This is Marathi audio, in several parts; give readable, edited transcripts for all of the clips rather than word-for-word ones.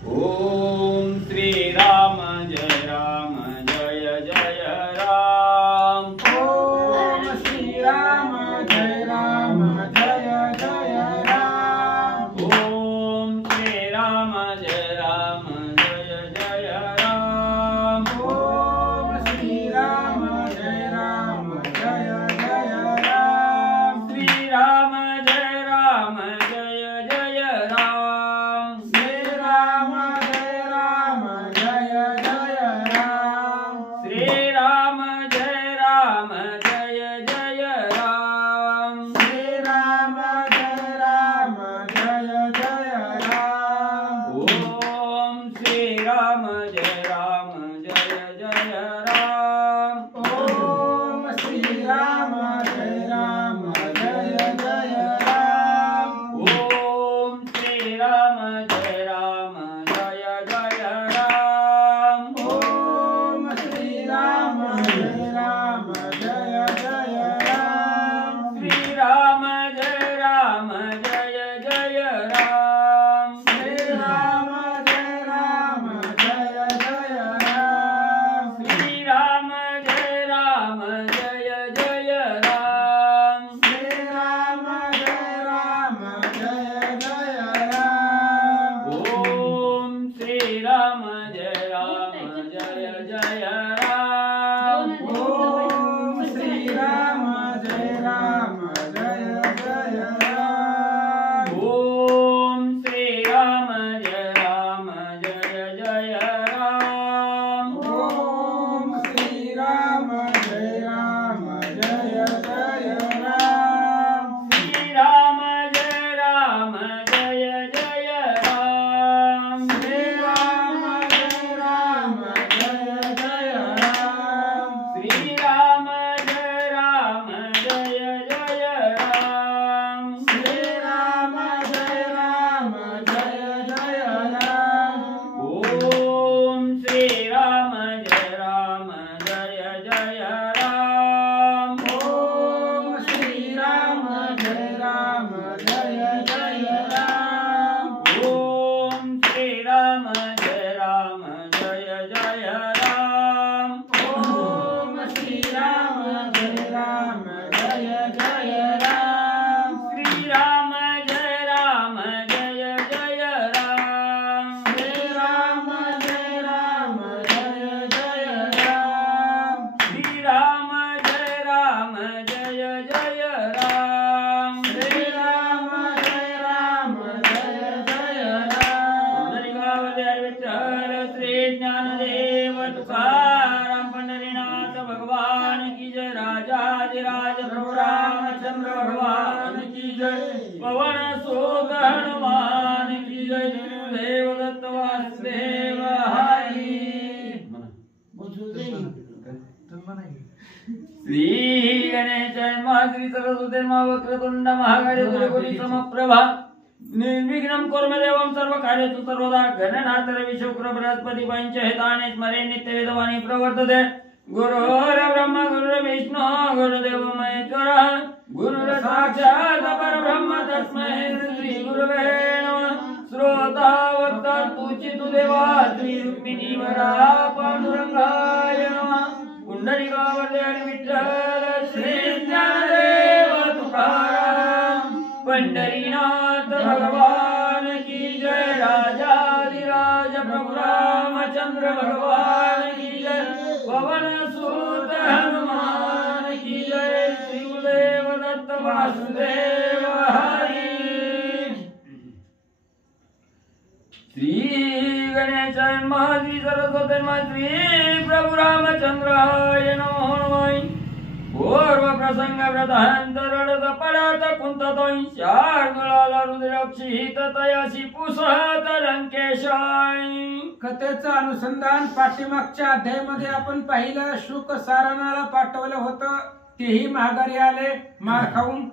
ओम श्री राम जय जय राम। ओम श्री राम जय जय राम। ओम श्री राम जय जय राम। ओम श्री राम जय जय राम। श्री राम जय जय राम। श्री राम जय जय राम। श्री राम जय जय राम। श्री राम जय जय राम। ओम श्री राम जय जय राम। ओम श्री राम जय जय राम। ओम श्री राम जय जय राम। ओम श्री राम जय जय राम। श्री राम जय जय राम। श्री राम जय जय राम। श्री राम जय जय राम। श्री राम जय जय राम। ओम श्री राम जय जय राम। ओम श्री राम जय जय राम। ओम श्री राम जय जय राम। ओम श्री राम जय जय राम। श्री राम जय जय राम। श्री राम जय जय राम। श्री राम जय जय राम। श्री राम जय जय राम। ओम श्री राम जय जय राम। ओम श्री राम जय जय राम। ओम श्री राम जय जय राम। ओम श्री राम जय जय राम। श्री राम जय जय राम। श्री राम जय जय राम। श्री राम जय जय राम। श्री राम जय जय राम। पुंडलिकावतार विठ्ठल श्री ज्ञानदेव तुकाराम पंढरीनाथ भगवान की जय। राजाधिराज प्रभु रामचंद्र भगवान की जय। पवन सुत हनुमान की जय। देव दत्त वासुदेव हरी। श्री गणेश श्री सरस्वती वक्रतुंड महाकाय गुरुगुरी समप्रभा निर्विघ्नं कुरु देवं सर्वकार्येषु सर्वदा। गणनाथ रवि शुक्र बृहस्पति पंचहितानि स्मरे नित्यवेदवाणी प्रवर्तते। गुरुर्ब्रह्मा गुरुर्विष्णु गुरुदेव महेश्वरः गुरुः साक्षात् परब्रह्म तस्मै श्री गुरवे नमः। श्रोता वक्ता तुचितु देवा श्री रुक्मिणी वरा पांडुरंगाय नमः। पुंडलिकावतार विठ्ठल श्री ज्ञानदेव तुकाराम पंढरीनाथ भगवान की जय। राजाधिराज प्रभु रामचंद्र भगवान की जय। पवन सुत हनुमान की जय। श्री गुरुदेव दत्त वासुदेव हरी। श्री गणेश श्री सरस्वती श्री प्रभु रामचंद्राय नमो नमः। पूर्व प्रसंग व्रतांतरड पडात कुंततोय शार्दुलाला रुद्राक्षित तयासी पुसहत लंकेशाय। कथेचं अनुसंधान पाठीमागच्या अध्यायामध्ये आपण पाहिलं. शुक सारणाला पाठवलं होतं, तेही माघारी आले मार खाऊन.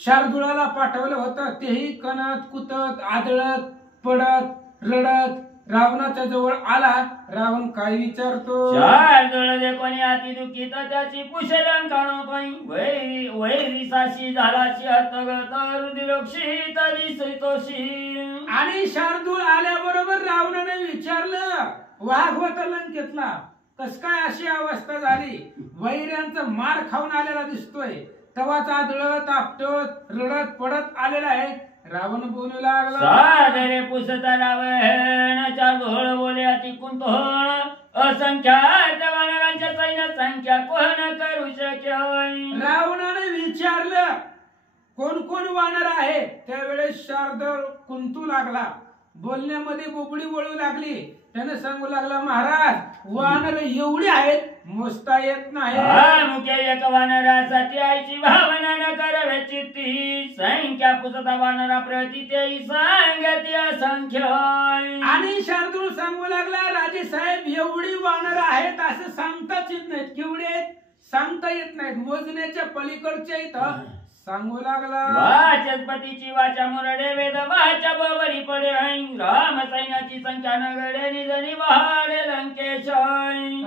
शार्दुलाला पाठवलं होतं, तेही कणत कुतत आदळत पडत रडत रावणाच्या जवळ आला. रावण काय विचारतो? शार्दूल दे कोणी अति दुःखित त्याची पुशेलन काणोतोय. वैरिसाशी झालाची हस्तगत रुद्राक्षित दिसतोशी. आणि शार्दूल आल्याबरोबर रावणाने वाघ होता लंकेतला, कस काय अशी अवस्था झाली, वैऱ्यांचा मार खाऊन आलेला दिसतोय, तवाच आदळत आपटत रडत पडत आलेला आहे. रावण बोलू लागला, सादरे पुसता रावणाच्या धोळ बोले अति कुंतोळ, असंख्यात वानरांच्या सैन्यात संख्या कोण करू शक्य. रावणाने विचारलं कोण कोण वानर आहे. त्यावेळेस शार्दूल कुंतू लागला, बोलण्यामध्ये बोबडी वळू लागली. त्याने सांगू लागला, महाराज वानर एवढे आहेत मोजता येत नाही. मुख्य एक वानरासाठी आईची भावना न करावे चित्ती, संख्या पुसता वानरा प्रति तेही सांगती असंख्य. आणि शार्दूल सांगू लागला, राजे साहेब एवढी वानर आहेत असं सांगताच येत नाहीत. केवढे आहेत सांगता येत नाहीत, मोजण्याच्या पलीकडचे इथं सांगू लागला. वाचस्पतीची वाचा मुरडे वेद वाचा बरोबरी पडे, राम सैन्याची संख्या नगडे निजनी वाढे लंकेश.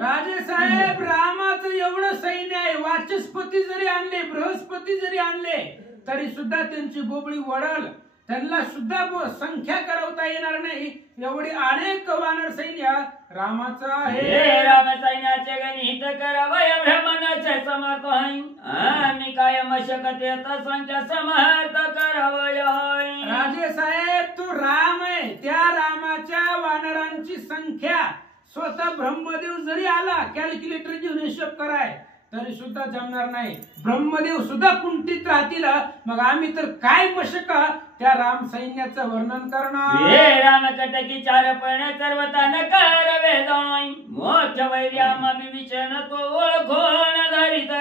राजे साहेब रामाचं एवढं सैन्य आहे, वाचस्पती जरी आणले बृहस्पती जरी आणले तरी सुद्धा त्यांची बोबडी वडल, त्यांना सुद्धा संख्या करवता येणार नाही. एवढी अनेक वानर सैन्य रामाचं आहे. राम सैन्याचे गणित करावय ब्रह्मणाचे समर्थ आहे, आम्ही काय मशकतेत संख्या समर्थ करावय. राजे साहेब तो राम आहे, त्या रामाच्या वानरांची संख्या स्वतः ब्रह्मदेव जरी आला कॅल्क्युलेटर घेऊन हिशोब कराय तरी सुद्धा जमणार नाही. ब्रह्मदेव सुद्धा कुंठित राहतील, मग आम्ही तर काय मशक त्या राम सैन्याचं वर्णन करणार. राम कटकी चारपण सर्वता न करवे जाय, मोक्ष वैर्याम विभीषण तो ओळखून धरित.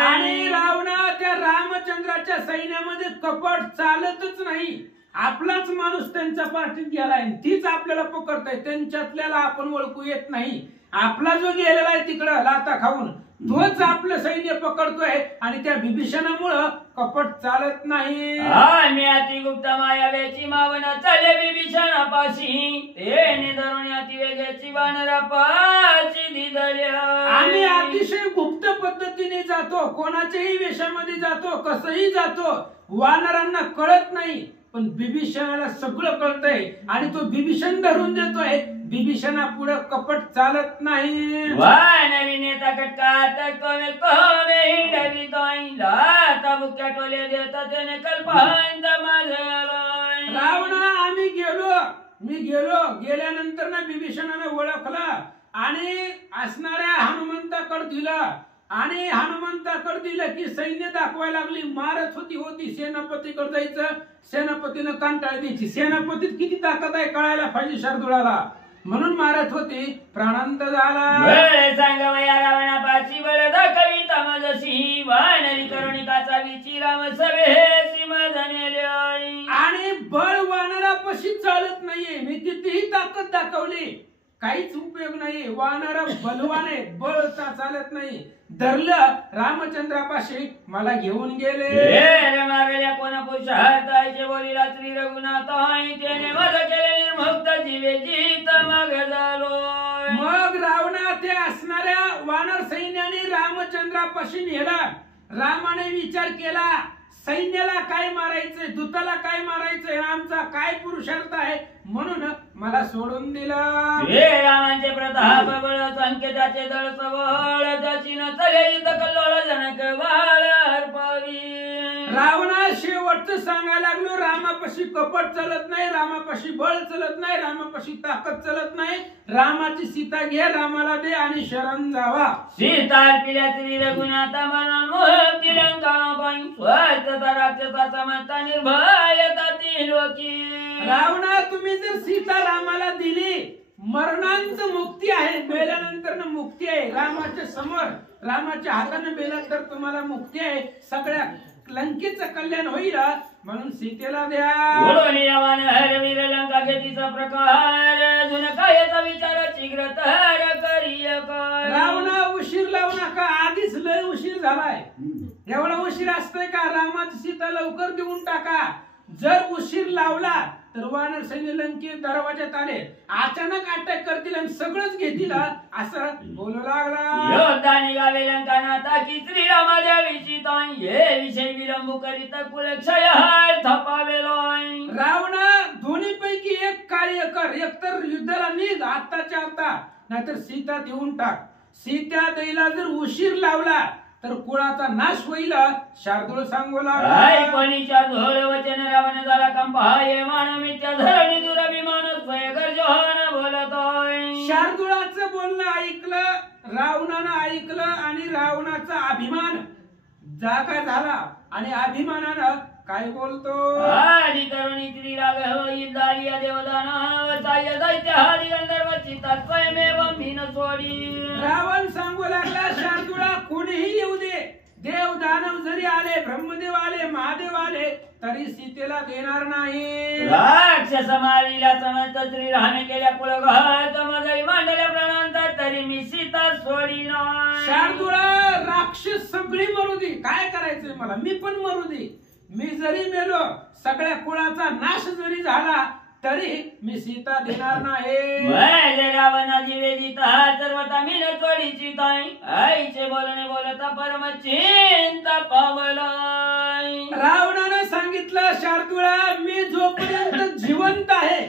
आणि रावणा त्या रामचंद्राच्या सैन्यामध्ये कपट चालतच नाही. आपलाच माणूस त्यांच्या पाठीत गेलाय, तीच आपल्याला पकडताय, त्यांच्यातल्याला आपण ओळखू येत नाही. आपला जो गेलेला आहे तिकडं लाता खाऊन तोच आपलं सैन्य पकडतोय, आणि त्या विभीषणामुळं कपट चालत नाही. आम्ही अतिगुप्त मायावेची मावन चले विभीषणापाशी, तेने धरून अतिवेगाची वानरापाशी दिदल्या. आम्ही अतिशय गुप्त पद्धतीने जातो, कोणाच्याही वेशामध्ये जातो, कसंही जातो, वानरांना कळत नाही. पण बिभीषणाला सगळं कळतंय आणि तो बिभीषण धरून देतोय. बिभीषणा पुढे कपट चालत नाही. वानरी नेता कटकात कोमे कोमे हिंडवी दोईला, ताबुक्या टोले देता त्याने कल्पांत माझालोय. रावणा मी गेलो गेल्यानंतर ना बिभीषणाने ओळखलं आणि असणाऱ्या हनुमंताकडे दिलं, आणि हनुमंताकडे दिलं की सैन्य दाखवायला लागली. मारत होती सेनापतीकडे जायचं, सेनापतीनं कंटाळ द्यायची. सेनापतीत किती ताकद आहे कळायला पाहिजे शार्दूलाला, म्हणून मारत होती. प्राणांत झाला. सांगवया रावणापाशी बळ दाखविता मजशी, वानरी करुणिकाचा विचिराम सभेसी मजनेले. आणि बळ वानरापाशी चालत नाहीये. मी कितीही ताकद दाखवली काहीच उपयोग नाही. वानर बलवान आहे, बळ चालत नाही. धरलं रामचंद्रापाशी मला घेऊन गेले. मारल्या कोण पुरुषार्थाचे बोलिला श्री रघुनाथ, त्याने मज केले निर्मुक्त जीवे जीत मग झालो. मग रावणा ते असणाऱ्या वानर सैन्याने रामचंद्रापाशी नेला. रामाने विचार केला, सैन्याला काय मारायचंय, दूताला काय मारायचंय, आमचा काय पुरुषार्थ आहे, म्हणून मला सोडून दिलं. रामांचे प्रताप बळ संकेताचे दळ सबळ, त्याची न चले युद्ध कल्लोळ जनक बाळ हरपावी. रावणा शेवटचं सांगायला लागलो, रामापाशी कपट चलत नाही, रामापाशी बळ चलत नाही, रामापाशी ताकद चलत नाही. रामाची सीता घे, रामाला दे आणि शरण जावा. सीता पिल्या श्री रघुनाथा म्हणून मोह तिरंगाणा पाई, स्वतः राक्षसा समजता निर्भयता ती लोकी. रावणा तुम्ही जर सीता रामाला दिली, मरणांचं मुक्ती आहे, मेल्यानंतर मुक्ती आहे. रामाच्या समोर रामाच्या हाताने मेला तर तुम्हाला मुक्ती आहे, सगळ्या लंकेचं कल्याण होईल, म्हणून सीतेला द्या. हरवीर लंका घेतीचा प्रकार, अजून कायचा विचार शीघ्र तर करिय. रावणा उशीर लावू नका, आधीच लय उशीर झालाय. एवढा उशीर असतोय का? रामाची सीता लवकर देऊन टाका. जर उशीर लावला तर वानर सैन्य लंकेत दरवाजात आले. अचानक अटॅक करतील आणि सगळंच घेतील असं बोलू लागला. योद्धाने गावे लंकानाथा की श्रीरामाच्या विषयी हे विषय विलंब करीत कुलक्षय थपावेलो. रावण दोन्ही पैकी एक कार्य कर, एकतर युद्धाला निघ आत्ताच्या आता, नाहीतर सीता देऊन टाक. सीता द्यायला जर उशीर लावला तर कुळाचा नाश होईल. शार्दूल सांगू लागला. कोणीच्या धोळ वचन रावण झाला कंपाय मान मित्या धरणी दुरभिमान स्वयगर्जन बोलतोय. शार्दूळाचं बोलणं ऐकलं, रावणानं ऐकलं आणि रावणाचा अभिमान जागा झाला आणि अभिमानानं काय बोलतो. आदि करुणी त्रिराग होईल दालिया देवदाना साय दैत्य हरी गंधर्व चिता स्वयमेव मीन सोडी. रावण सांगू लागला, शार्दूळा कोणीही येऊ दे, देव दानव जरी आले, ब्रह्मदेव आले, महादेव आले, तरी सीतेला देणार नाही. राक्षस मारिला समस्त श्रीरामे केल्या कुळघात मजई मांडल्या प्राणांत तरी मी सीता सोडी नाही. शार्दूळा राक्षस सगळी मरू दे, काय करायचंय मला, मी पण मरू दे. मी जरी मेलो, सगळ्या कुळाचा नाश जरी झाला तरी मी सीता देणार नाही. रावणाची वेदित सर्वता मीन चोडीची ताई आईचे बोलणे बोलता परम चिंता पावलाय. रावणानं सांगितलं, शार्दूळा मी जोपर्यंत जिवंत आहे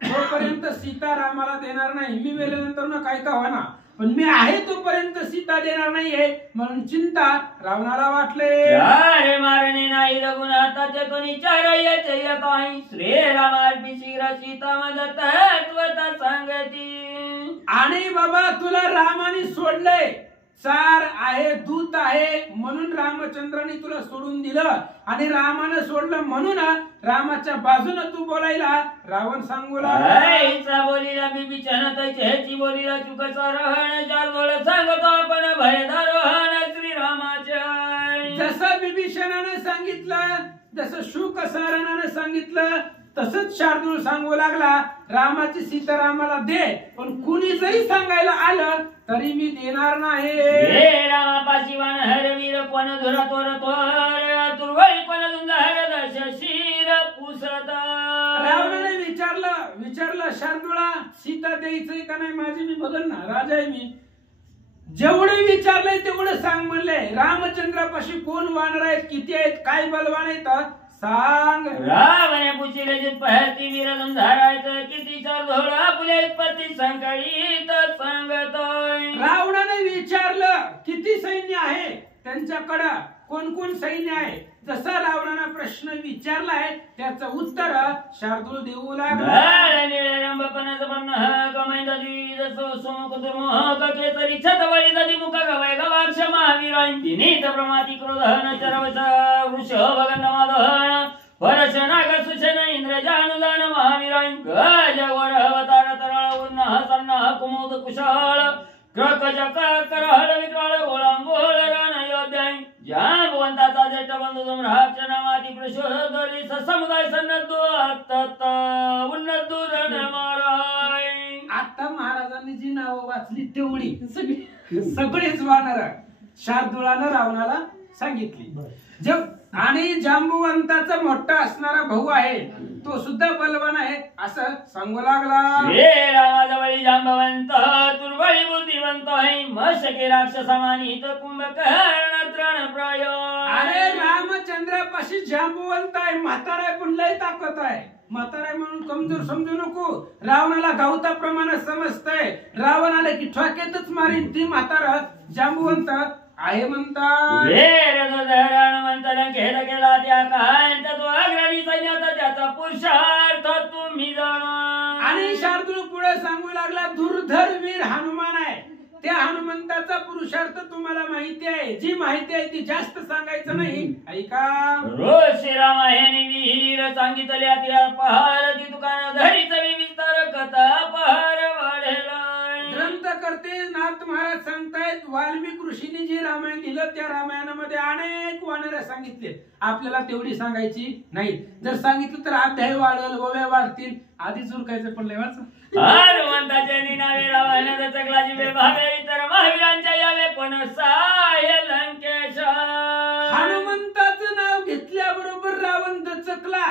तोपर्यंत सीता रामाला देणार नाही. मी मेल्यानंतर ना काय का होणार, पण मी आहे तोपर्यंत सीता देणार नाहीये म्हणून चिंता रावणाला वाटले. अरे मारणे नाही रघुनाथाचे कोणी चारयचे येताई श्रीरामार्पी शीघ्र सीता मज तत्वता सांगती. आणि बाबा तुला रामाने सोडलंय, चार आहे, दूत आहे म्हणून रामचंद्राने तुला सोडून दिलं आणि रामानं सोडलं म्हणून रामाच्या बाजूने तू बोलायला रावण सांगू लागला. बोलीला मी बिचनतची बोलीला चुकचा रहण चार बोल सांगतो आपण भयदारोहण श्रीरामाचे. जसं विभीषणानं सांगितलं, जसं शुक सारणानं सांगितलं, तसंच शार्दूल सांगू लागला, रामाची सीता रामाला दे, पण कुणी जरी सांगायला आलं तरी मी देणार नाही. रामापाशी वाण हरवीर कोण धुरा तोर तोर तुर्वळी कोण दुंद हर दश शिर पुसत. रावणाने विचारलं शार्दूळा सीता द्यायचंय का नाही, माझी मी बघन ना, राजा आहे मी, जेवढे विचारलंय तेवढं सांग म्हणले. रामचंद्रापाशी कोण वानर आहेत, किती आहेत, काय बलवान आहेत सांग. रावणे पुचिले जे पहती वीरदम धारायचं किती चार धोळा फुले पती संकळीत सांगतोय. रावणाने विचारलं किती सैन्य आहे त्यांच्याकडं, कोण कोण सैन्य आहे. जसा रावणाने प्रश्न विचारलाय त्याचं उत्तर शार्दूल देऊ लागला. निळंबपणाचं पण कमाई जसं सोमक दुर्मोहक केसरी छतवळी दधी मुख गवय गवाक्ष महावीरांची नीत प्रमाती क्रोधन चरवच वृषभ गंधमादहन परश नाग सुशन इंद्र जानुदान महावीरां गज वर अवतार तराळ उन्न सन्न कुमुद कुशळ क्रकज करहळ विक्राळ गोळांगोळ रण योद्धाई जांबवंताचा जेष्ठ बंधू सम्राट नामाती प्रशोधरी समुदाय सन्नद्दो अत्तत उन्नद्दो रण माराय. आता महाराजांनी जी नावं वाचली तेवढी सगळीच वानर शार्दूळानं रावणाला सांगितली. जब आणि जांबुवंताचा मोठा असणारा भाऊ आहे तो सुद्धा बलवान आहे असं सांगू लागला. हे रामाजवळी जांबवंत तुर्वळी बुद्धिवंत आहे मशके राक्षसमानित कुंभकर्ण तृण प्राय. अरे रामचंद्रापाशी जांबुवंत आहे, म्हातारा आहे पण लय ताकद आहे. म्हातारा म्हणून कमजोर समजू नको, रावणाला गावताप्रमाणे समजतंय. रावण आले की ठोक्यातच मारीन, ती म्हातारा जांबुवंत आहे म्हणतात. खेळ केला त्या काय तो अग्रणी सैन्याचा त्याचा पुरुषार्थ तुम्ही जाणा. आणि शार्दूल पुढे सांगू लागला, दुर्धर वीर हनुमान आहे, त्या हनुमंताचा पुरुषार्थ तुम्हाला माहिती आहे. जी माहिती आहे ती जास्त सांगायचं नाही, ऐका. रोज श्रीराम आहे वीर सांगितल्या त्या पहार ती दुकान धरीच विस्तार कथा पहार वाढेला. ग्रंथ करते नाथ महाराज सांगतायत, वाल्मिक ऋषीने जे रामायण दिलं त्या रामायणामध्ये अनेक वानर सांगितले. आपल्याला तेवढी सांगायची नाही, जर सांगितलं तर अध्याय वाढेल, ओव्या वाढतील. आधीच उरकायचं पण लेवाच. हनुमंताच्या निनावे रावणाचा चकलाची बेभावे इतर महावीरांच्या यावे पण साय लंकेश. हनुमंताचं नाव घेतल्याबरोबर रावण दचकला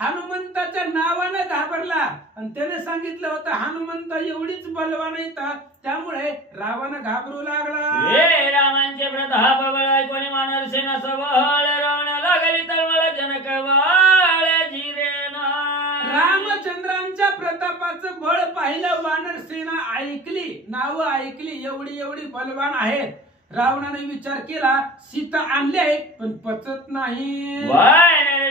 हनुमंताच्या नावानं घाबरला आणि त्याने सांगितलं होतं हनुमंत एवढीच बलवान आहेत त्यामुळे रावण घाबरू लागला. हे रामांचे प्रताप बळ कोणी मानर सेना सबळ रावण लागली तळमळ जनक बाळ जिरेना. रामचंद्रांच्या प्रतापाचं बळ पाहिलं वानर सेना ऐकली नावं ऐकली एवढी एवढी बलवान आहेत. रावणाने विचार केला सीता आणले पण पचत नाही.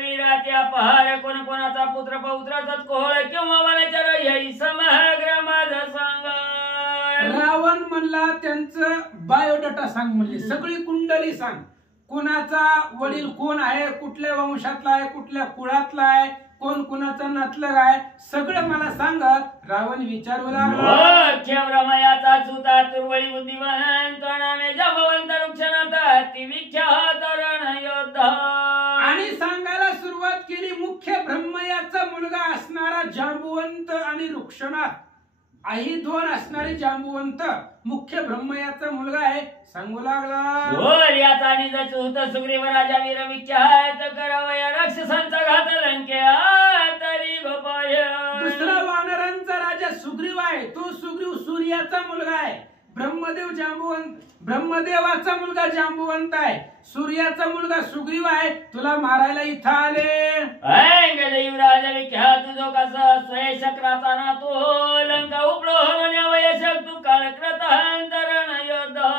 वीराच्या पहार कोण कोणाचा पुत्र पौत्राचा कोहळ किंवा वनचर यही समग्र माझ सांग. रावण म्हणला त्यांचं बायोडाटा सांग म्हणले सगळी कुंडली सांग. कोणाचा वडील कोण आहे कुठल्या वंशातला आहे कुठल्या कुळातला आहे कोण कुणाचा नातलग आहे सगळं मला सांग. रावण विचारू लागला. ब्रह्मयाचा सुता तुर्वळी बुद्धिवंत नामे जमवंत रुक्षणात ती विख्यात रणयोद्धा. आणि सांगायला सुरुवात केली मुख्य ब्रह्मयाचा मुलगा असणारा जांबुवंत आणि रुक्षणात आई दोन असणारे जांबुवंत मुख्य ब्रह्मयाचा मुलगा आहे. सांगू लागला याचा निज चूत सुग्रीव राजा वीर विख्यात करावया राक्षसांचा घात लंकेत तरी गोपाय. दुसरा वानरांचा राजा सुग्रीव आहे तो सुग्रीव सूर्याचा मुलगा आहे. ब्रह्मदेवाचा मुलगा जांबुवंत आहे. सूर्याचा मुलगा सुग्रीव आहे. तुला मारायला इथं आले. युवराज विख्यात जो कसा स्वय शक्राचा ना तो लंका उपलो न्यावयशक तू काळक्रतांतरण योद्धा.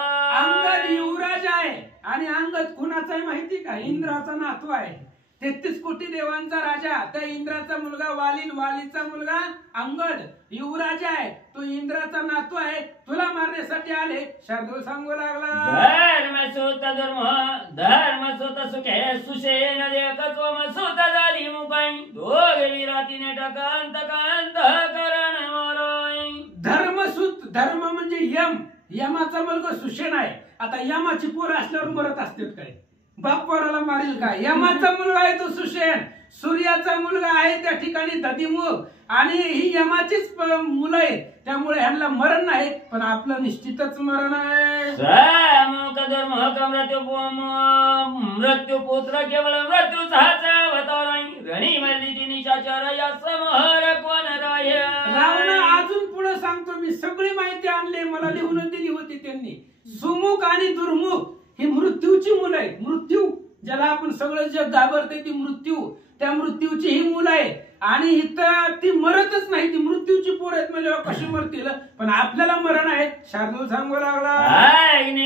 अंगद युवराज आहे आणि अंगद कुणाचा आहे माहिती का इंद्राचा नातू आहे. 33 कोटी देवांचा राजा त्या इंद्राचा मुलगा वालीचा मुलगा अंगद युवराज आहे. तो इंद्राचा नातू आहे. तुला मारण्यासाठी आले. शार्दूल सांगू लागला धर्म सुत सुखे सुषेण देखत्वम सुत झाली मुकाई दोघे विरातीने टकांत कांत करण मोराई. धर्म म्हणजे यम यमाचा मुलगा सुषेण आहे. आता यमाची पोरं असल्यावर मरत असतात काय बाप पोराला मारील काय. यमाचा मुलगा आहे तो सुषेण. सूर्याचा मुलगा आहे त्या ठिकाणी दधिमुख आणि ही यमाचीच मुलं आहेत त्यामुळे ह्यांना मरण नाही पण आपलं निश्चितच मरण आहे. मृत्यू पुत्र केवळ मृत्यूचाच अवतार रणी मर्दी निशाचर या समहर कोण राय. रावण अजून पुढे सांगतो मी सगळी माहिती आणली मला लिहून दिली होती त्यांनी. सुमुख आणि दुर्मुख ही मृत्यूची मुलं आहेत. मृत्यू ज्याला आपण सगळं जग घाबरते ती मृत्यू त्या मृत्यूची ही मुलं आहे आणि इथं ती मरतच नाही ती मृत्यूची पोरं आहेत म्हणजे कशी मरतील पण आपल्याला मरण आहे. शार्दूल सांगू लागला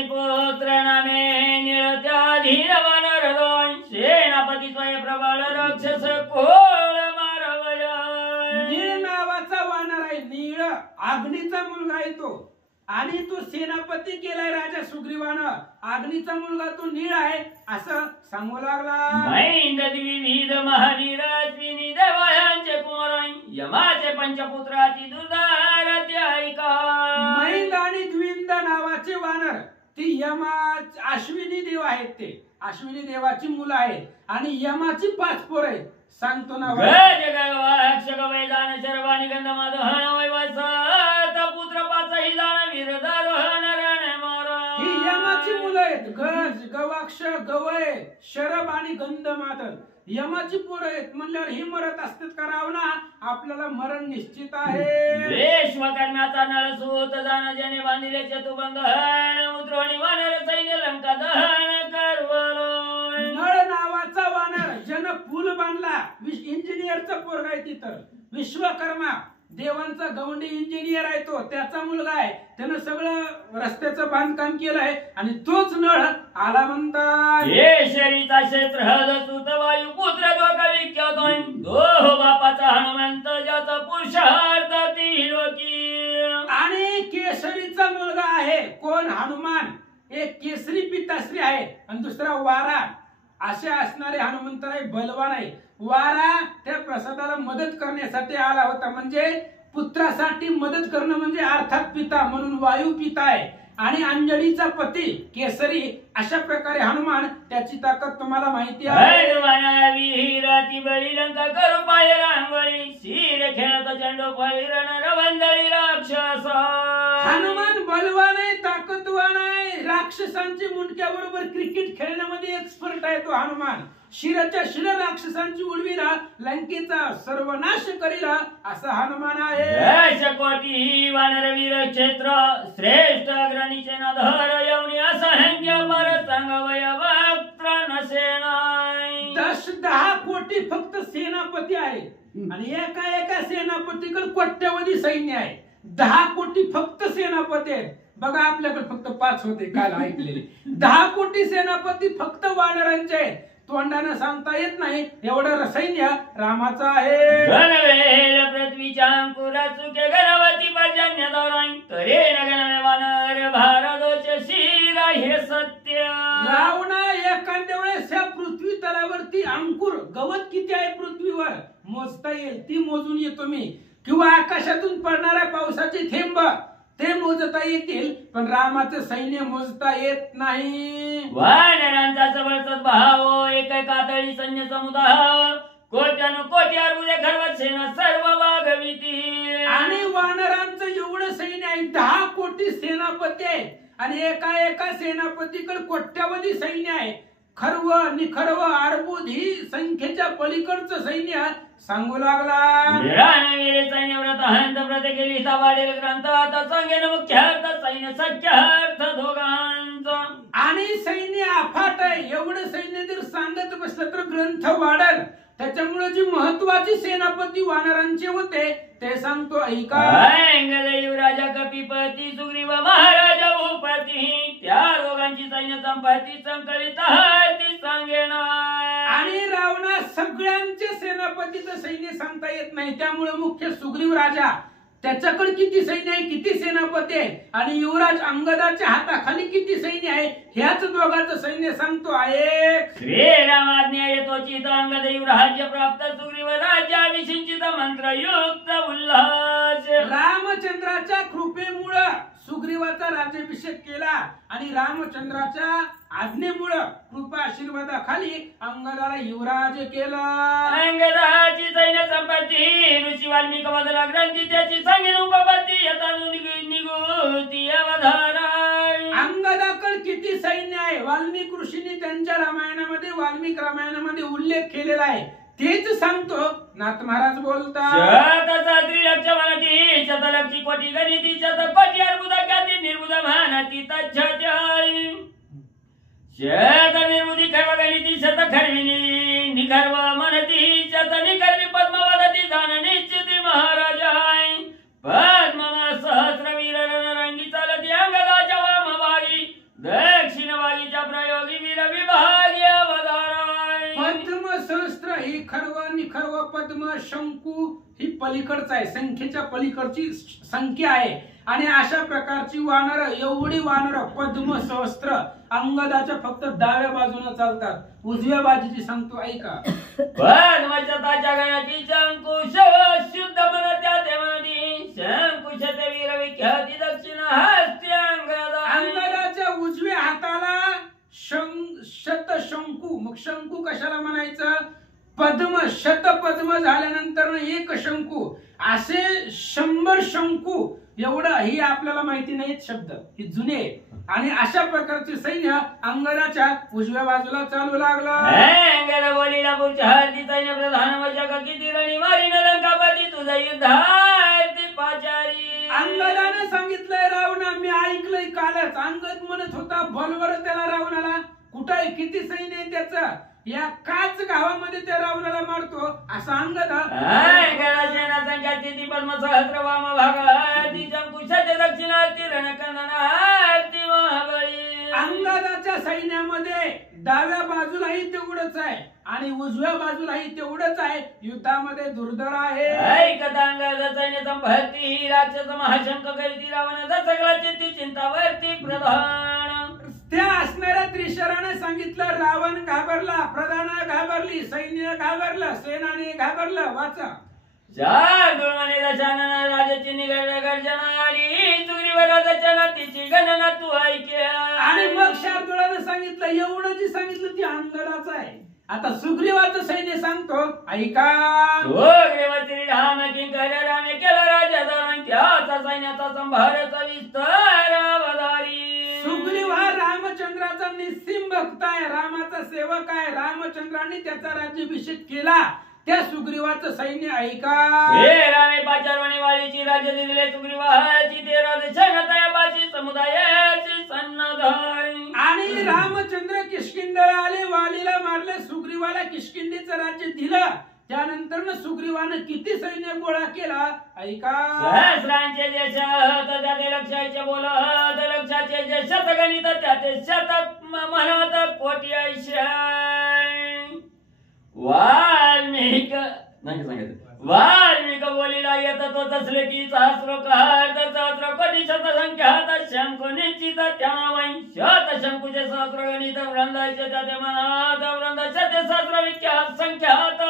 पुत्र नामे निळत्या धीर वानर दोन सेनापती स्वय प्रबळ राक्षस कोळ मारवया. नीळ नावाचा वानर आहे. नीळ अग्नीचा मुलगा आहे तो आणि तो सेनापती केलाय राजा सुग्रीवानं. अग्नीचा मुलगा तो नीळ आहे असं सांगू लागला. विविध महावीर अश्विनी देवायांचे कुमार यमाचे पंचपुत्राची दुर्धार त्याईका. मैंद आणि द्विंद नावाचे वानर ती यमा अश्विनी देव आहेत. ते अश्विनी देवाची मुलं आहेत आणि यमाची 5 पोरं आहेत. सांगतो ना शर्वाणी गंधमादहन वैवसात पुत्र 5 जाण वीरदारोहण रण मोर. ही यमाची मुलं आहेत. गज गवाक्ष गवय शरभ आणि गंधमादन यमाची पोरं आहेत म्हणल्यावर ही मरत असतात करावं ना आपल्याला मरण निश्चित आहे. विश्वकर्माचा नळ सूत जाण ज्याने बांधिले चतुबंधन उद्रोणी वानर सैन्य लंका दहन करवलो. नळ नावाचा वानर ज्यानं पूल बांधला इंजिनियरचा पोरगा आहे तिथं. विश्वकर्मा देवांचा गवंडी इंजिनियर आहे तो त्याचा मुलगा आहे. त्यानं सगळं रस्त्याचं बांधकाम केलंय आणि तोच नळ आला म्हणतात. शरीचा क्षेत्र हलसूत वायू पुत्र दोघा विख्यात दो बापाचा हनुमंत ज्याचा पुरुषार्थ ती लोकी. आणि केसरीचा मुलगा आहे कोण हनुमान. एक केसरी पिताश्री आहे आणि दुसरा वारा. असे असणारे हनुमंतराय बलवान आहे. वारा त्या प्रसादाला मदत करण्यासाठी आला होता म्हणजे पुत्रासाठी मदत करणं म्हणजे अर्थात पिता म्हणून वायू पिता आहे. आणि अंजलीचा पती केसरी अशा प्रकारे हनुमान त्याची ताकद तुम्हाला माहिती आहे. बळी लंका करू पाय रांगोळी शिर खेळत चंडो फळी रण रवंदळी राक्षस. हनुमान बलवान आहे ताकदवान आहे राक्षस राक्षसांची मुंडक्याबरोबर क्रिकेट खेळण्यामध्ये एक्सपर्ट आहे तो हनुमान. शिरच्या शिर राक्षसांची उडविला, लंकेचा सर्वनाश करीला असा हनुमान आहे. कोटी वानरवीर क्षेत्र श्रेष्ठ अग्रणीचे नाधर येऊनी असंख्य पर सांगवय वक्त्र नसेनाय. 10 कोटी फक्त सेनापती आहे आणि एका एका सेनापतीकडे कोट्यवधी सैन्य आहे. 10 कोटी फक्त सेनापती आहेत. बघा आपल्याकडे फक्त 5 होते काल ऐकलेले. 10 कोटी सेनापती फक्त वानरांचे आहेत. तोंडाने सांगता येत नाही एवढं सैन्य रामाचं आहे. गणवेल पृथ्वीच्या अंकुरा चुके गणवती पर्जन्य दौराई तरे गणवे वानर भारदोष शिरा हे सत्य. रावणा एखाद्या वेळेस या पृथ्वी तलावरती अंकुर गवत किती आहे पृथ्वीवर मोजता येईल ती मोजून येतो मी, किंवा आकाशातून पडणाऱ्या पावसाची थेंब ते मोजता येतील, पण रामाचं सैन्य मोजता येत नाही. वानरांचा सबळसत भाव एक कातळी सैन्य समुदाय कोट्यानु कोटी अर्बुदे खरवत सेना सर्व वाघविती. आणि वानरांचं एवढं सैन्य आहे. 10 कोटी सेनापती आहे आणि एका एका सेनापतीकडे कोट्यावधी सैन्य आहे. खर्व निखर्व अर्बुद ही संख्येच्या पलीकडचं सैन्य सांगू लागला. सैन्यव्रत हंत व्रत केली वाढेल ग्रंथ आता सांगेन मुख्य अर्थ सैन्य सख्य अर्थ दोघांचा. आणि सैन्य अफाट आहे. एवढं सैन्य जर सांगत बसलं तर ग्रंथ वाढल. त्याच्यामुळे जी महत्वाची सेनापती वानरांचे होते ते सांगतो ऐका. युवराजा कपिपती सुग्रीव महाराजा भूपती त्या दोघांची सैन्य संपत्ती संकलित ती सांगेन. आणि रावणा सगळ्यांचे सेनापतीचं सैन्य सांगता येत नाही. त्यामुळे मुख्य सुग्रीव राजा त्याच्याकडे किती सैन्य आहे किती सेनापती आहे आणि युवराज अंगदाच्या हाताखाली किती सैन्य आहे ह्याच दोघांचं सैन्य सांगतो आहे. श्रीरामाज्ञा येतोचित अंगद युवराज्य प्राप्त सुग्रीव राज्याभिषिंचित मंत्रयुक्त उल्हास. रामचंद्राच्या कृपेमुळे सुग्रीवाचा राज्याभिषेक केला आणि रामचंद्राच्या आज्ञेमुळे कृपा आशीर्वादाखाली अंगदाला युवराज केला. अंगदाची सैन्य संपत्ती ऋषी वाल्मिक बदला ग्रंथी त्याची सांगेन उपपत्ती यथा निगुती अवधारा. अंगदाकडे किती सैन्य आहे वाल्मिक ऋषींनी त्यांच्या रामायणामध्ये वाल्मिक रामायणामध्ये उल्लेख केलेला आहे तेच सांगतो नाथ महाराज बोलतात. त्रिलक्ष म्हणती शतलक्षी कोटी गणिती शतकोटी अर्बुद ख्याती निर्बुध म्हणती तच्छत्याई. शत निर्बुधी खर्व गणिती शत खर्विनी निखर्व म्हणती शत निखर्वी पद्मवदती जाण निश्चिती महाराजाय. पद्ममा सहस्रवीर रणरंगी चालती अंगदाच्या वामभागी दक्षिण भागीच्या प्रयोगी वीर विभागी अवताराय. पद्म सहस्त्र ही खर्व निखर्व पद्म शंकू ही पलीकडच आहे संख्येच्या पलीकडची संख्या आहे. आणि अशा प्रकारची वानर एवढी वानर पद्म सहस्त्र अंगदाच्या फक्त डाव्या बाजूने चालतात. उजव्या बाजूची सांगतो ऐका. पद्मशताच्या गणाची शंकुश शुद्ध मनत्या ते म्हणती शंकुश ते वीर विख्याती दक्षिण हस्ती अंगदा. अंगदाच्या उजव्या हाताला शत शंकू. मग शंकू कशाला म्हणायचं पद्म शत पद्म झाल्यानंतर एक शंकू असे 100 शंकू एवढं ही आपल्याला माहिती नाहीत शब्द हे जुने. आणि अशा प्रकारचे सैन्य अंगदाच्या उजव्या बाजूला चालू लागला. अंगद बोलीला पुढच्या हरती सैन्य प्रधान वशक किती रणी मारीन लंकापती तुझा युद्धार्थी पाचारी. अंगदाने सांगितलंय रावणा मी ऐकलंय कालच अंगद म्हणत होता बोलवर त्याला रावणाला कुठं आहे किती सैन्य आहे त्याचं या काच गावामध्ये त्या रावणाला मारतो असा अंगद. संख्या ती पद्म सहस्र वाम भागाती शंकुशाच्या दक्षिणार्थी रणकंदनार्थी महाबळी. अंगदाच्या सैन्यामध्ये डाव्या बाजूलाही तेवढंच आहे आणि उजव्या बाजूलाही तेवढंच आहे. युद्धामध्ये दुर्धर आहे. ऐकता अंगद सैन्य संपत्ती राक्षस महाशंक करीती रावणाचा सगळा चित्ती चिंतावरती प्रधान. त्या असणाऱ्या त्रिशराने सांगितलं रावण घाबरला प्रधान घाबरली सैन्य घाबरलं सेनाने घाबरलं वाचा. चार गुणवाने दशानना राजाची निगड गर्जना आली सुग्रीवराजाच्या नातीची गणना तू ऐक्या. आणि मग शार्दूलाने सांगितलं एवढं जी सांगितलं ती अंगदाचं आहे. आता सुग्रीवाचं सैन्य सांगतो ऐका. सुग्रीवाची राम किंकर रामे केला राजा त्याचा सैन्याचा संभाराचा विस्तार अवधारी. सुग्रीव हा रामचंद्र काय रामचंद्रांनी त्याचा राज्याभिषेक केला त्या सुग्रीवाचं सैन्य ऐका हे रामे पाचारवणी वालीची राज्य दिले सुग्रीवाची 13 दशकतायाबाची समुदायाची सन्नधाय आणि रामचंद्र किष्किंधेला आले वालीला मारले सुग्रीवाला किष्किंधेचं राज्य दिलं त्यानंतर सुग्रीवानं किती सैन्य गोळा केला ऐका सहस्रांचे जे शत त्याचे लक्षाचे बोलत लक्षाचे जे शतगणित त्याचे शतक म्हणत कोटी 80 वाल्मिक नाही सांगायचं वाल्मिक बोलीला येत तो तसले की सहस्रकार सहस्र कोटी शत संख्यात शंकु निश्चित त्यावै शत शंकुचे सहस्र गणित वृंदाचे त्याचे मनात वृंदाचे सहस्र विख्यात संख्यात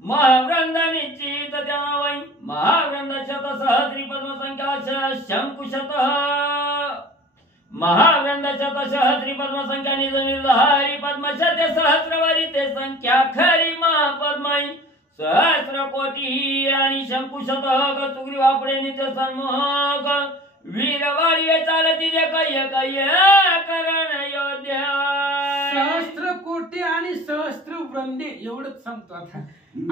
महावृंद निश्चित त्यावै महावृंद शत सहस्री पद्म संख्या शंकुशत महावृंद शत सहस्री पद्म संख्या निज निर्धारी पद्म शत सहस्रवरी ते संख्या खरी महापद्मय सहस्र कोटी आणि शंकुशत सुग्रीवापुढे नित्य सन्मुख वीरवाडी चालती जे कय कय करण योध्या सहस्त्र कोटी आणि सहस्त्र वृंदे एवढंच सांगतो आता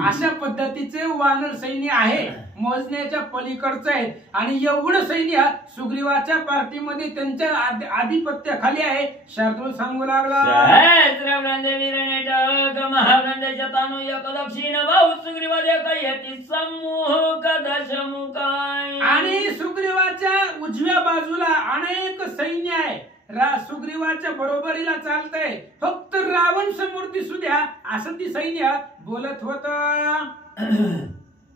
अशा पद्धतीचे वानर सैन्य आहे मोजण्याच्या पलीकडचं आहे आणि एवढं सैन्य सुग्रीवाच्या पार्टीमध्ये त्यांच्या आधिपत्याखाली आहे शार्दूल सांगू लागला सहस्र वृंद वीरनेटक महावृंदाच्या तानू एक दक्षिण भाऊ सुग्रीवा देखयती सम्मुख दशमुखाय आणि सुग्रीवाच्या उजव्या बाजूला अनेक सैन्य आहे सुग्रीवाच्या बरोबरीला चालतंय फक्त रावण समोर दिसू द्या असं ती सैन्य बोलत होत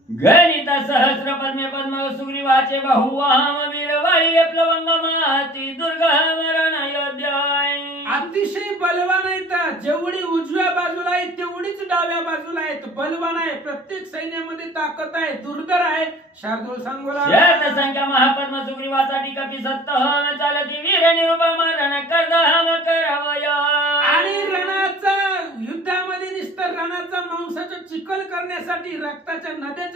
गणित सहस्र पद्मे पद्म सुग्रीवाचे बहुवाम वीरवाळी प्लवंग माती दुर्गम रण योध्याय अतिशय बलवान आहेत जेवढी उजव्या बाजूला आहे तेवढीच डाव्या बाजूला आहेत बलवान आहे प्रत्येक सैन्यामध्ये ताकद आहे दुर्धर आहे शार्दूल सांगू शत संख्या महापद्म सुग्रीवासाठी कपी सत्तहम चालती वीर निरुपम रण करदहम करावया आणि रणाचा युद्धामध्ये निस्तर रणाचा मांसाचा चिखल करण्यासाठी रक्ताच्या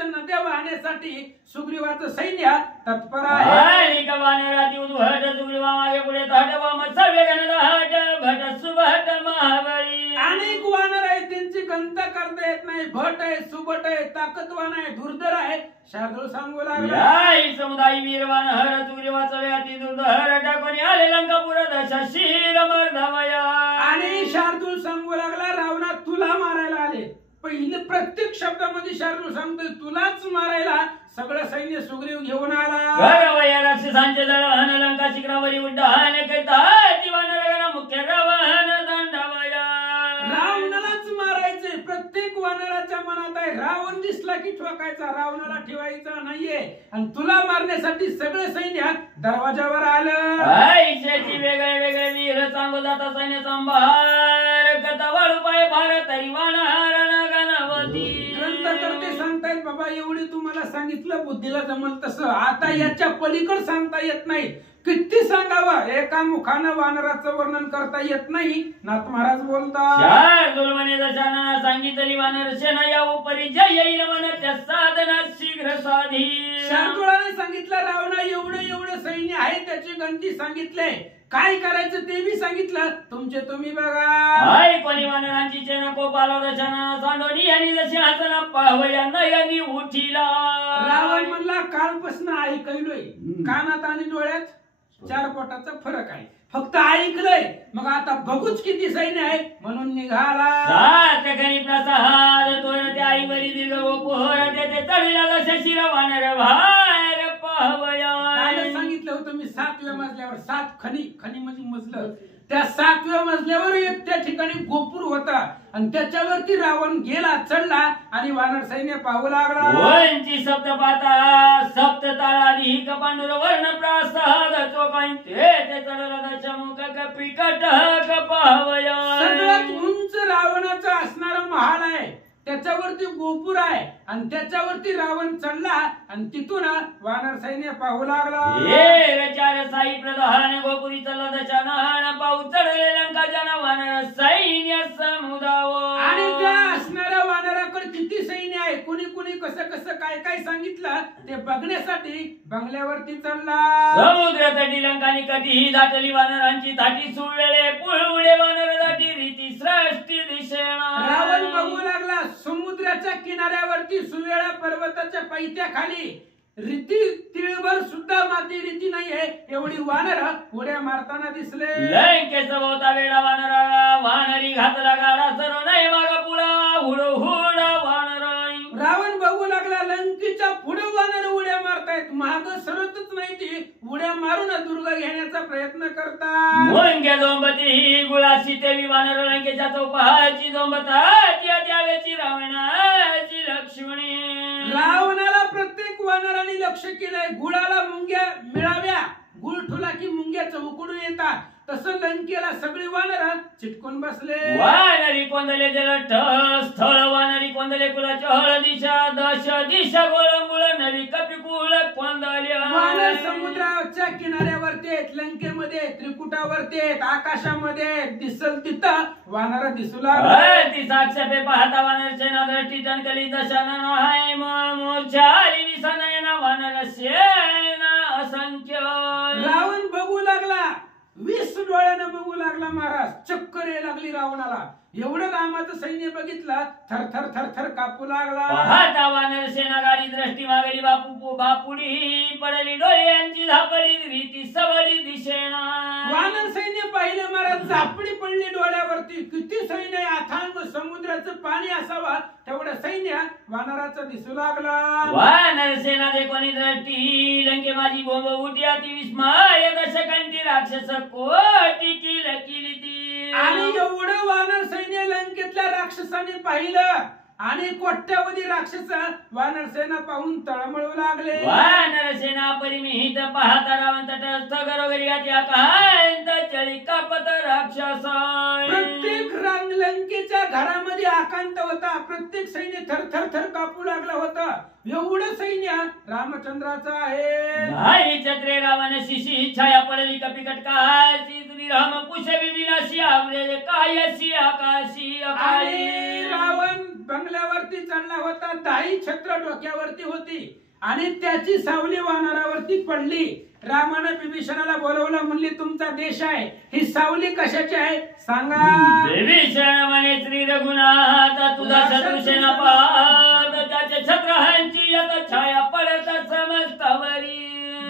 नद्या वाहण्यासाठी सुग्रीवाचं सैन्य तत्पर आहे आणि कवानराती उद्भट सुग्रीवा मागे पुढे तट वाम सर्व गणहट भट सुभट महाबळी अनेक वानर आहेत त्यांची गणता करता येत नाही भट आहे सुभट आहे ताकदवान आहे दुर्धर आहे शार्दूल सांगू लागला याही समुदाय वीरवान हर सुग्रीवाचा व्याती दुर्धर टाकून आले लंकापुर दशा शीर मर्धवया आणि शार्दूल सांगू लागला रावणा तुला मारायला आले पहिले प्रत्येक शब्दामध्ये शार्दूल सांगतोय तुलाच मारायला सगळं सैन्य सुग्रीव घेऊन आला गरवया राक्षसांचे दळहन लंका शिखरावरी उड्डाण करता वानरगण मुख्य रवहन दंडवया रावणालाच मारायचे प्रत्येक वानराच्या मनात आहे रावण दिसला की ठोकायचा रावणाला ठेवायचा नाहीये आणि तुला मारण्यासाठी सगळे सैन्य दरवाजावर आलं आईशाची वेगळे वेगळे वीर सांगू जाता सैन्य संभार कथा वाळू पाय भार तरी वानहारण गणवती ग्रंथकर्ते सांगतायत बाबा एवढी तुम्हाला सांगितलं बुद्धीला जमल तसं आता याच्या पलीकड सांगता येत नाही किती सांगावं एका मुखानं वानराचं वर्णन करता येत नाही नाथ महाराज बोलतात शार्दूल म्हणे दशानना सांगितली वानर सेना या उपरी जय येईल मनच्या साधना शीघ्र साधी शार्दूलाने सांगितलं रावणा एवढं सैन्य आहे त्याची गणती सांगितले काय करायचं ते मी सांगितलं तुमचे तुम्ही बघा आई कोणी वानरांची चेना कोपाला दशानना सांडोनी आणि जशी हाताना पाहवया नयनी उठीला रावण म्हणला कालपासून ऐकलोय कानात आणि डोळ्यात 4 पोटाचा फरक आहे फक्त ऐकलंय मग आता बघूच किती सैन्य आहे म्हणून निघाला 7 खनी प्रसाद तोरण त्या आईवरी दीर्घ गोपोर ते तळीला जशा शिरा वानर भार पाहवया सांगितलं होतं मी 7व्या मजल्यावर 7 खनी म्हणजे मजलं त्या 7व्या मजल्यावर एक त्या ठिकाणी गोपूर होता आणि त्याच्यावरती रावण गेला चढला आणि वानर सैन्य पाहू लागला वंची सप्तपाता सप्तताळादी कपांडुर वर्ण प्रासाद चोकाई ते चढला दशमुख कपिकट कपावया सगळ्यात उंच रावणाचा असणारा महाल आहे त्याच्यावरती गोपूर आहे आणि त्याच्यावरती रावण चढला आणि तिथून वानर सैन्य पाहू लागला हे चार साई प्रधान गोपुरी चला दशानन पाहू चढले लंका जन वानर सैन्य समुदाव आणि त्या असणाऱ्या वानराकडे किती सैन्य आहे कुणी कसं कसं काय काय सांगितलं ते बघण्यासाठी बंगल्यावरती चढला. समुद्र तटी लंकानी कटीही दाटली वानरांची धाटी सुळवेळे पुळवडे वानर दाटी रीती सृष्टी दिशेना. रावण बघू लागला समुद्राच्या किनाऱ्यावरती सुवेळा पर्वताच्या पायथ्याखाली रीती तिळभर सुद्धा माती रीती नाहीये एवढी वानर उड्या मारताना दिसले. लंकेचा बहुता वेळा वानरा वानरी घातला गाडा सर्व नाही माग पुढा हुडो हुडा वानराई. रावण बघू लागला लंकेच्या पुढे वानर उड्या मारतायत माग सरतच नाही ती उड्या मारून दुर्ग घेण्याचा प्रयत्न करतात. मुंग्या जोंबती ही गुळाशी तेवी वानर लंकेच्या चौपहाची जोंबता त्यावेळची रावणाची लक्ष्मणी. रावणाला प्रत्येक वानराने लक्ष केलंय गुळाला मुंग्या मिळाव्या गुळ ठुला की मुंग्या चौकडून येतात तसं लंकेला सगळी वानर चिटकून बसले. वानरी कोंदले जलठ स्थळ वानरी कोंदले कुलाच्या हळ दिशा दश दिशा गोळंबुळ नवी कपिकुळ कोंदल्या. वानर समुद्राच्या किनाऱ्यावरती आहेत लंकेमध्ये त्रिकुटावरती आहेत आकाशामध्ये दिसल तिथं वानर दिसू लागले. ती साक्षापे पाहता वानर सेना दृष्टी टणकली दशानन हाय मोर्चा आली विसनयना वानर सेना असंख्य. रावण बघू लागला 20 डोळ्यानं बघू लागला महाराज चक्कर यायला लागली रावणाला. एवढं रामाचं सैन्य बघितलं थर थर थर थर कापू लागला. पाहता वानर सेना गाडी दृष्टी मागली बापुडी पडली डोळ्यांची झापडी रीती सबडी दिशेना. वानर सैन्य पाहिलं महाराज झापडी पडली डोळ्यावरती. किती सैन्य अथांग समुद्राचं पाणी असावा तेवढं सैन्य वानराचं दिसू लागला. वानर सेना जे कोणी दृष्टी लंके माझी बोंब उठी अति विस्मय दशकंठी राक्षस कोटी किली ती. आणि एवढं वानर सैन्य लंकेतल्या राक्षसाने पाहिलं आणि कोट्यावधी राक्षस वानर सेना पाहून तळमळू लागले. वानर सेना परिमिहित पाहता रावण तटस्थ घरोघरी आकांत चळी कापत राक्षस. प्रत्येक लंकेच्या घरामध्ये आकांत होता. प्रत्येक सैन्य थर थर थर कापू लागला होता. एवढं सैन्य रामचंद्राचं आहे. नाही छत्रे रावण शिशी छाया पडली कपिकटकाची राम पुष्पी विनाशी आवरेले कायशी आकाशी अकाळी. रावण बंगल्यावरती चढला होता 10 छत्र डोक्यावरती होती आणि त्याची सावली वानरावरती पडली. रामाने विभीषणाला बोलवलं म्हणली तुमचा देश आहे ही सावली कशाची आहे सांगा. विभीषण म्हणे श्री रघुनाथ तुझा शत्रुसेना पाहत त्याचे छत्रहांची आता छाया पडत समस्तवरी.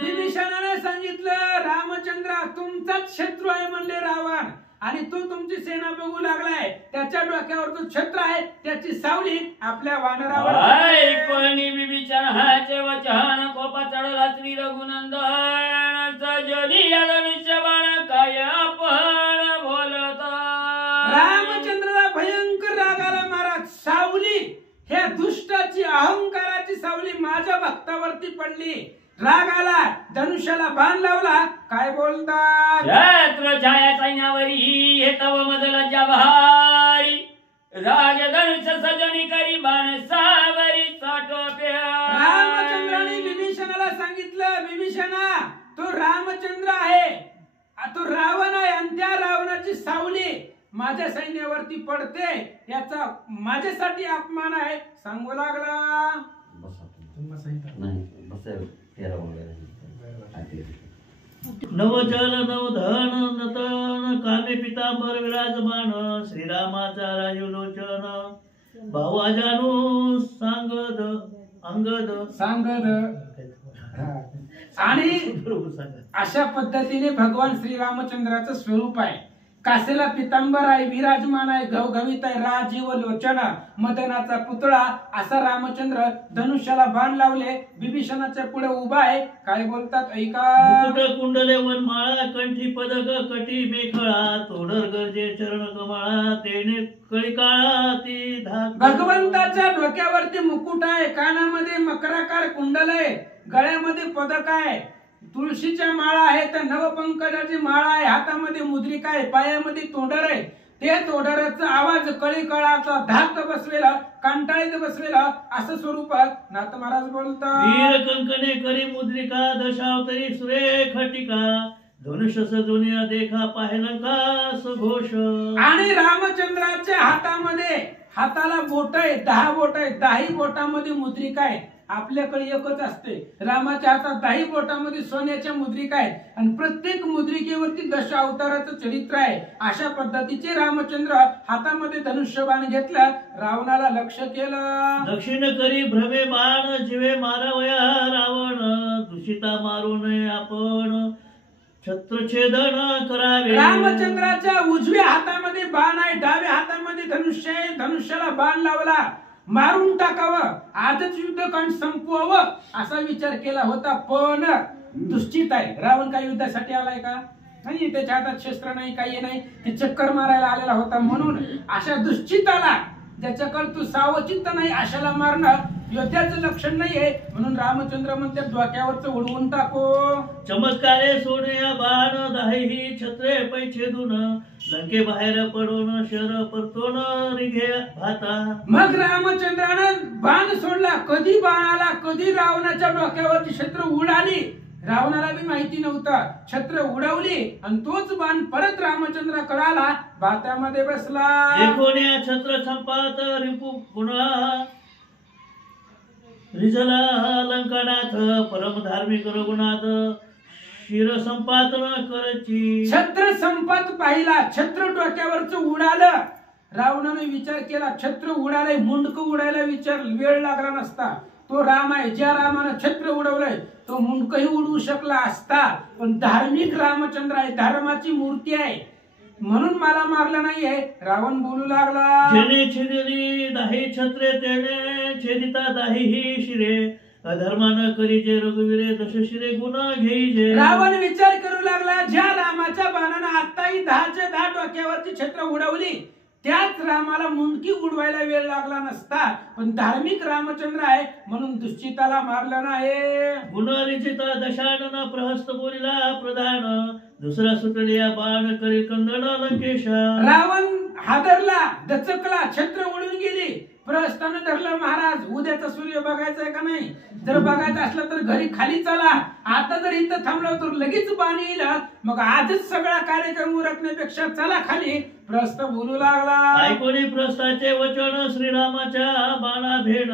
विभीषणाने सांगितलं रामचंद्रा तुमचाच शत्रू आहे म्हणले रावण आणि तो तुमची सेना बघू लागलाय त्याच्या डोक्यावर जो छत्र आहे त्याची सावली आपल्या वानरावर. कोणी विभीषणाचे वचन कोपा चढला श्री रघुनंदन सजनी धनुष्य बाण काय आपण बोलता. रामचंद्राला भयंकर राग आला महाराज. सावली ह्या दुष्टाची अहंकाराची सावली माझ्या भक्तावरती पडली. राग आला धनुष्याला बाण लावला. काय बोलतात छत्र छाया सैन्यावरी हे तव मदलज्जा बहारी राज धनुष्य सजनी करी बाण सावरी साठोप्या. रामचंद्राने विभीषणाला सांगितलं विभीषणा तो रामचंद्र आहे तो रावण आहे आणि त्या रावणाची सावली माझ्या सैन्यावरती पडते याचा माझ्यासाठी अपमान आहे सांगू लागला. नवचल नवधन नतन कामे पितांबर विराजमान श्रीरामाचा राजलोचन भावा जानू सांगद अंगद सांगद. आणि अशा पद्धतीने भगवान श्रीरामचंद्राचं स्वरूप आहे. कासेला पितांबर आहे विराजमान आहे घवघवीत आहे राजीव लोचन मदनाचा पुतळा असा रामचंद्र धनुष्याला बाण लावले विभीषणाच्या पुढे उभा आहे. काय बोलतात ऐका. मुकुट कुंडले वनमाळा कंठी पदक कटी मेखळा तोडर गरजे चरण कमळा तेने कळी काळा ती धाक. भगवंताच्या डोक्यावरती मुकुट आहे कानामध्ये मकराकार कुंडल आहे गळ्यामध्ये पदक आहे तुळशीच्या माळा आहे तर नवपंकजाची माळा आहे हातामध्ये मुद्रिका आहे पायामध्ये तोंडर आहे. ते तोंडराचा आवाज कळी कळाचा धाक बसलेला कंटाळीत बसलेला असं स्वरूप नाथ महाराज बोलतात. वीर कंकणे करी मुद्रिका दशावतरी सुरेख टीका धनुष्य सजवून देखा पाहिलंका सघोष. आणि रामचंद्राच्या हाताला बोट आहे, 10 बोट आहे. 10 बोटामध्ये मुद्रिका आहे. आपल्याकडे एकच असते. रामाच्या हातात 10 बोटामध्ये सोन्याच्या मुद्रिका आहेत आणि प्रत्येक मुद्रिकेवरती 10 अवताराचं चरित्र आहे. अशा पद्धतीचे रामचंद्र हातामध्ये धनुष्यबाण घेतलं, रावणाला लक्ष केलं. दक्षिण करी भ्रमे बाण जीवे मारावया रावण. दूषिता मारू नये आपण छत्रछेदन करावे. रामचंद्राच्या उजव्या हातामध्ये बाण आहे, डाव्या हातामध्ये धनुष्य आहे. धनुष्याला बाण लावला, मारून टाकावं, आजच युद्धकांड संपवावं असा विचार केला होता. पण दुश्चित आहे. रावण काही युद्धासाठी आलाय का? नाही. त्याच्या हातात शस्त्र नाही, काही नाही. ते चक्कर मारायला आलेला होता. म्हणून अशा दुश्चिताला, ज्याच्याकडे तू सावचित्त नाही, अशाला मारणं योद्ध्याचं लक्षण नाहीये. म्हणून रामचंद्र म्हणते डोक्यावरच उडवून टाको. चमत्कारे सोडया बाण दाही छत्रे पैछेदून. लंके बाहेर पडून शर परतोन निघे भाता. मग रामचंद्रानं बाण सोडला. कधी बाण आला, कधी रावणाच्या डोक्यावरची छत्र उडाली, रावणाला बी माहिती नव्हतं. छत्र उडवली आणि तोच बाण परत रामचंद्राकडे आला, भात्यामध्ये बसला. एकोण्या छत्र संपात रिपू पुन्हा रिझला लंकनाथ. परम धार्मिक रघुनाथ शिर संपातन करची. छत्र संपत पाहिला, छत्र डोक्यावरच उडालं. रावणाने विचार केला, छत्र उडालंय, मुंडक उडायला वेळ लागला नसता. तो राम आहे. ज्या रामानं छत्र उडवलंय तो मुंडकही उडवू शकला असता. पण धार्मिक रामचंद्र आहे, धर्माची मूर्ती आहे, म्हणून मला मारलं नाहीये. रावण बोलू लागला, जेने छेदिली 10 छत्रे तेने छेदिता 10 शिरे. अधर्मान करीजे रघुवीरे 10 शिरे गुण घेईजे. रावण विचार करू लागला, ज्या रामाच्या बाणानं आताही 10च्या 10 डोक्यावरची छत्र उडवली, त्याच रामाला मुंडकी उडवायला वेळ लागला नसता. पण धार्मिक रामचंद्र आहे म्हणून दुश्चिताला मारलं नाही. गुणरिचित दशानन प्रहस्त बोलिला प्रधान. दुसरा सुटलिया बाण करी कंदन लंकेशा. रावण हादरला, दचकला, छत्र उडून गेली. प्रहस्तानं धरलं, महाराज उद्याचा सूर्य बघायचा आहे का नाही? जर बघायचं असलं तर घरी खाली चला. आता जर इथं थांबलो तर लगेच बाण येईल. मग आजच सगळा कार्यक्रम उरकण्यापेक्षा चला खाली. प्रहस्त बोलू लागला, ऐकोनी प्रस्थाचे वचन श्रीरामाच्या बाणा भेण.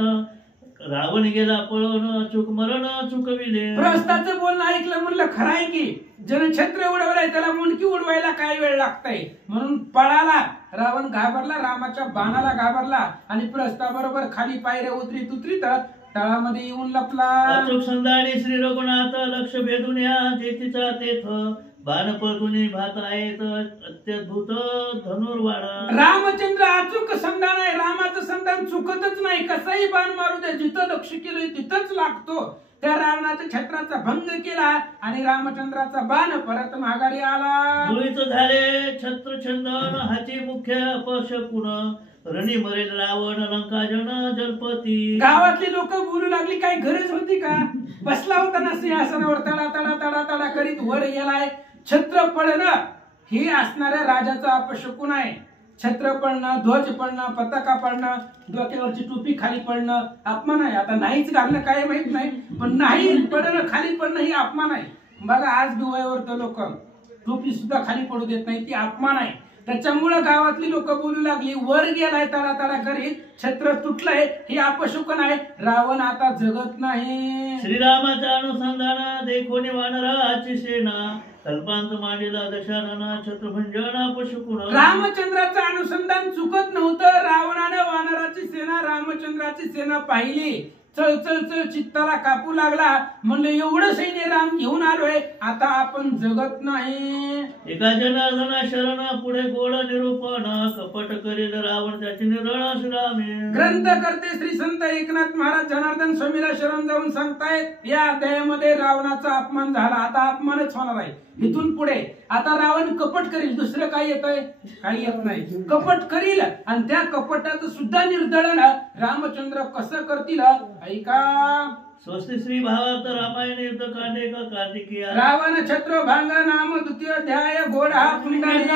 रावण गेला पळून अचूक मरण चुकविले. प्रहस्ताचं बोलणं ऐकलं, म्हणलं खरं आहे की ज्यानं छत्र उडवलंय त्याला मुंडकी उडवायला काय वेळ लागतंय. म्हणून पळाला. रावण घाबरला, रामाच्या बाणाला घाबरला आणि प्रहस्ताबरोबर खाली पायऱ्या उतरीत तळामध्ये येऊन लपला. अचूक संधानी श्री रघुनाथ लक्ष भेदून या जेतीचा तेथ. बाण पळतुनी भात आहेत अत्यद्भुत धनुर्वाण. रामचंद्र अचूक संधान आहे. रामाचं संधान चुकतच नाही. कसंही बाण मारू दे, जिथं लक्ष केलं तिथंच लागतो. त्या रावणाच्या छत्राचा भंग केला आणि रामचंद्राचा बाण परत माघारी आला. मुळीच झाले छत्र छंदन हाची मुख्य अपशकुन. रणी मरेल रावण लंकाजन जलपती. गावातली लोक बोलू लागली, काही गरज होती का? बसला होता ना सिंहासनावर, तडा तडा तडा तडा करीत वर गेलाय. छत्र पडणं हे असणाऱ्या राजाचं अपशकुन आहे. छत्र पडणं, ध्वज पडणं, पताका पडणं, डोक्यावरची टोपी खाली पडणं अपमान आहे. आता नाहीच घालणं काय माहित नाही, पण नाही पडणं, खाली पडणं ही अपमान आहे. बघा आज डोळ्यावर तर लोक टोपी सुद्धा खाली पडू देत नाही, ती अपमान आहे. त्याच्यामुळे गावातली लोक बोलू लागली, वर गेलाय तडा तडा करीत, छत्र तुटलंय, हे अपशकुन आहे. रावण आता जगत नाही. श्रीरामाच्या अनुसंधाना देखोनी वानराची सेना. कल्पांत मांडीला दशानना छत्रभंजन अपशकुन. रामचंद्राचं अनुसंधान चुकत नव्हतं. रावणाने वानराची सेना, रामचंद्राची सेना पाहिली. चल चल चल चित्ताला कापू लागला. म्हणलं एवढं सैन्य राम घेऊन आलोय, आता आपण जगत नाही. एका जनार्दना शरण पुढे गोड निरूपण. कपट करील रावण त्याची निरळ श्रीरामे. ग्रंथ करते श्री संत एकनाथ महाराज जनार्दन स्वामीला शरण जाऊन सांगतायत, या अध्यायामध्ये रावणाचा अपमान झाला, आता अपमानच होणार आहे इथून पुढे. आता रावण कपट करील, दुसरं काय येतंय? काही येत नाही. कपट करील आणि त्या कपटाचं सुद्धा निर्दळन रामचंद्र कसं करतील ऐका. स्वस्ति श्री भावार्थ रामायण युद्धकांडे का कार्तिकीय. रावण छत्र भांग नाम द्वितीय अध्याय. घोडा पुंडलिक